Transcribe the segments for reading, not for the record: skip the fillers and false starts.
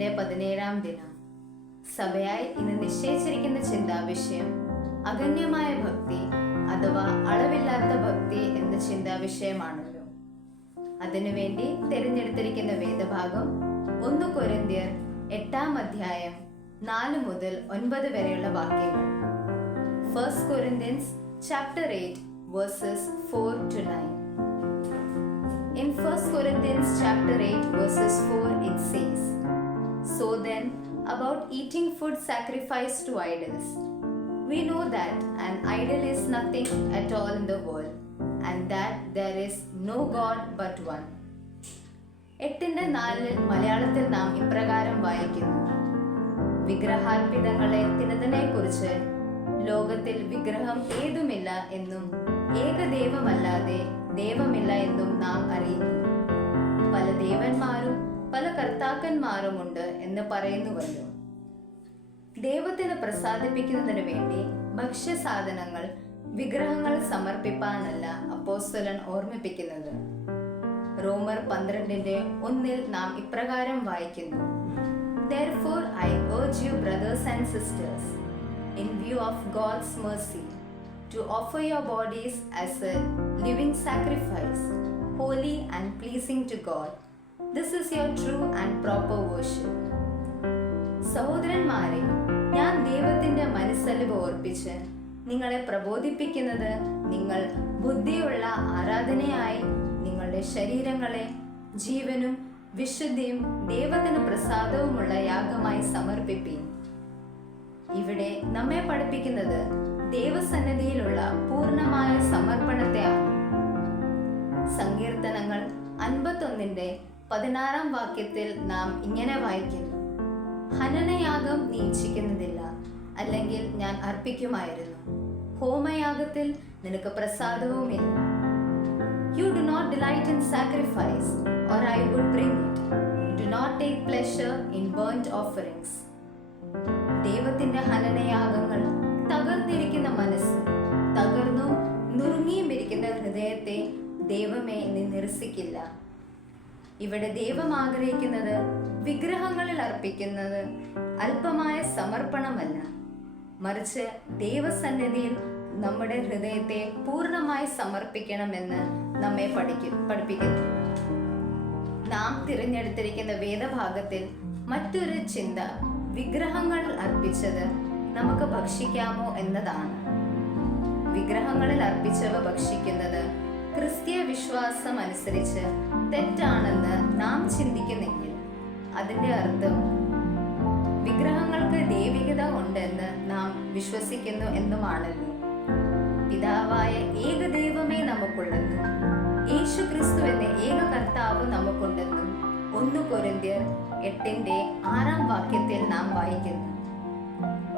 നോമ്പിന്റെ 17-ാം ദിനം. സഭയായി ഇന്ന് നിശ്ചയിച്ചിരിക്കുന്ന ചിന്താവിഷയം അഗണ്യമായ ഭക്തി അഥവാ അളവില്ലാത്ത ഭക്തി എന്ന ചിന്താവിഷയമാണല്ലോ. അതിനുവേണ്ടി തിരഞ്ഞെടുത്തിരിക്കുന്ന വേദഭാഗം 1 കൊരിന്ത്യർ 8-ാം അധ്യായം 4 മുതൽ 9 വരെയുള്ള വാക്യങ്ങൾ. 1 Corinthians chapter 8 verses 4 to 9. In 1 Corinthians chapter 8 verses 4 it says, "So then, about eating food sacrificed to idols, we know that an idol is nothing at all in the world, and that there is no God but one." 8:4 മലയാളത്തിൽ നാം ഇപ്രകാരം വായിക്കുന്നു: വിഗ്രഹാർപ്പിതങ്ങളെ തിന്നതിനെക്കുറിച്ച് ലോകത്തിൽ വിഗ്രഹം ഏതുമില്ല എന്നും ഏകദൈവമല്ലാതെ ദൈവമില്ല എന്നും നാം അറിയുന്നു. പല ദേവന്മാരും പല കർത്താക്കന്മാരുമുണ്ട് എന്ന് പറയുന്നുവല്ലോ. ദൈവത്തിന് പ്രസാദിപ്പിക്കുന്നതിന് വേണ്ടി ഭക്ഷ്യസാധനങ്ങൾ വിഗ്രഹങ്ങൾ സമർപ്പിപ്പാനല്ല അപ്പോസ്തലൻ ഓർമ്മിപ്പിക്കുന്നത്. റോമർ 12:1 നാം ഇപ്രകാരം വായിക്കുന്നു: Therefore I urge you, brothers and sisters, in view of God's mercy, to offer your bodies as a living sacrifice, holy and pleasing to God. This is your true and proper worship. സഹോദരന്മാരെ, ഞാൻ ദൈവത്തിന്റെ മനസ്സലിവ് ഓർപ്പിച്ച് നിങ്ങളെ പ്രബോധിപ്പിക്കുന്നത്, നിങ്ങൾ ബുദ്ധിയുള്ള ആരാധനയായി നിങ്ങളുടെ ശരീരങ്ങളെ ജീവനും വിശുദ്ധിയും ദൈവത്തിന് പ്രസാദവുമുള്ള യാഗമായി സമർപ്പിപ്പീൻ. ഇവിടെ നമ്മെ പഠിപ്പിക്കുന്നത് ദൈവസന്നിധിയിലുള്ള പൂർണ്ണമായ സമർപ്പണത്തെയാണ്. സങ്കീർത്തനങ്ങൾ 51:16 വാക്യത്തിൽ നാം ഇങ്ങനെ വായിക്കുന്നു: ഹനനയാഗം നീ ഇച്ഛിക്കുന്നതില്ല, അല്ലെങ്കിൽ ഞാൻ അർപ്പിക്കുമായിരുന്നു. ഹോമയാഗത്തിൽ നിനക്ക് പ്രസാദവുമില്ല. You do not delight in sacrifice, or I would bring it. Do not take pleasure in burnt offerings. ദൈവത്തിന്റെ ഹനനയാഗങ്ങൾ തകർന്നിരിക്കുന്ന മനസ്സ്, തകർന്നും നുറുങ്ങിയും ഇരിക്കുന്ന ഹൃദയത്തെ ദൈവമേ നീ നിരസിക്കില്ല. ഇവിടെ ദൈവം ആഗ്രഹിക്കുന്നത് വിഗ്രഹങ്ങളിൽ അർപ്പിക്കുന്നത് അല്പമായ സമർപ്പണമല്ല, മറിച്ച് ദൈവസന്നിധിയിൽ നമ്മുടെ ഹൃദയത്തെ പൂർണ്ണമായി സമർപ്പിക്കണമെന്ന് നമ്മെ പഠിപ്പിക്കുന്നു. നാം തിരഞ്ഞെടുത്തിരിക്കുന്ന വേദഭാഗത്തിൽ മറ്റൊരു ചിന്ത വിഗ്രഹങ്ങളിൽ അർപ്പിച്ചത് നമുക്ക് ഭക്ഷിക്കാമോ എന്നതാണ്. വിഗ്രഹങ്ങളിൽ അർപ്പിച്ചവ ഭക്ഷിക്കുന്നത് ക്രിസ്തീയ വിശ്വാസം അനുസരിച്ച് തെറ്റാണെന്ന് നാം ചിന്തിക്കുന്നെങ്കിൽ അതിന്റെ അർത്ഥം വിഗ്രഹങ്ങൾക്ക് ദൈവികത ഉണ്ടെന്ന് നാം വിശ്വസിക്കുന്നു എന്നുമാണല്ലോ. പിതാവായ ഏക ദൈവമേ നമുക്കുണ്ടെന്നും യേശു ക്രിസ്തു എന്ന ഏക കർത്താവ് നമുക്കുണ്ടെന്നും 1 കൊരിന്ത്യർ 8:6 വാക്യത്തിൽ നാം വായിക്കുന്നു.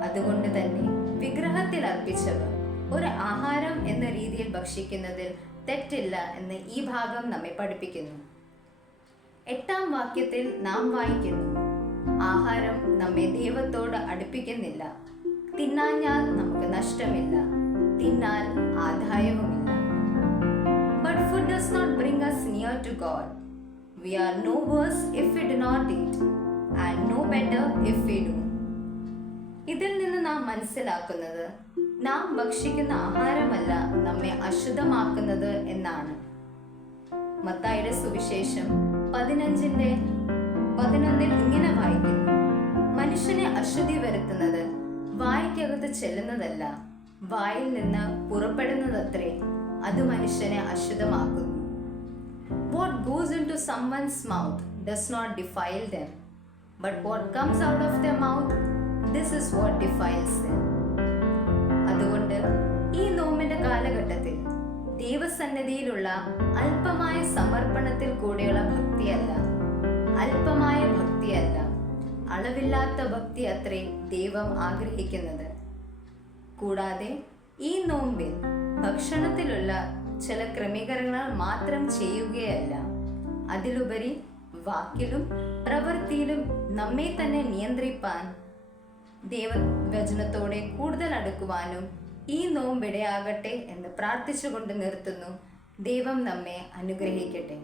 അതുകൊണ്ട് തന്നെ വിഗ്രഹത്തിൽ അർപ്പിച്ചവർ ഒരു ആഹാരം എന്ന രീതിയിൽ ഭക്ഷിക്കുന്നതിൽ തെറ്റില്ല എന്ന് ഈ ഭാഗം നമ്മെ പഠിപ്പിക്കുന്നു. 8-ാം വാക്യത്തിൽ നാം വായിക്കുന്നു: ആഹാരം നമ്മെ ദൈവത്തോട് അടുപ്പിക്കുന്നില്ല. തിന്നാഞ്ഞാൽ നമുക്ക് നഷ്ടമില്ല, തിന്നാൽ ആദായവുമില്ല. But food does not bring us near to God. We are no worse if we do not eat, and no better if we do. ഇതിൽ നിന്ന് നാം മനസ്സിലാക്കുന്നത് നാം ഭക്ഷിക്കുന്ന ആഹാരമല്ല നമ്മെ അശുദ്ധമാക്കുന്നത് എന്നാണ്. മത്തായിയുടെ സുവിശേഷം 15:11 ഇങ്ങനെ വായിക്കുന്നു: മനുഷ്യനെ അശുദ്ധി വരുത്തുന്നത് വായ്ക്കകത്ത് ചെല്ലുന്നതല്ല, വായിൽ നിന്ന് പുറപ്പെടുന്നതത്രേ അത് മനുഷ്യനെ അശുദ്ധമാക്കുന്നു. What goes into someone's mouth does not defile them, but what comes out of their mouth, this is what defiles them. അതുകൊണ്ട് ഈ നോമ്പിന്റെ കാലഘട്ടത്തിൽ ദൈവസന്നിധിയിലുള്ള അല്പമായ സമർപ്പണത്തിൽ കൂടെയുള്ള ഭക്തിയല്ല, അല്പമായ ഭക്തിയല്ല, അളവില്ലാത്ത ഭക്തി അത്രേ ദൈവം ആഗ്രഹിക്കുന്നത്. കൂടാതെ ഈ നോമ്പിൽ ഭക്ഷണത്തിലുള്ള ചില ക്രമീകരണങ്ങൾ മാത്രം ചെയ്യുകയല്ല, അതിലുപരി വാക്കിലും പ്രവൃത്തിയിലും നമ്മെ തന്നെ നിയന്ത്രിപ്പാൻ, ദൈവവചനത്തോടെ കൂടുതൽ അടുക്കുവാനും ഈ നോമ്പിടയാകട്ടെ എന്ന് പ്രാർത്ഥിച്ചുകൊണ്ട് നിർത്തുന്നു. ദൈവം നമ്മെ അനുഗ്രഹിക്കട്ടെ.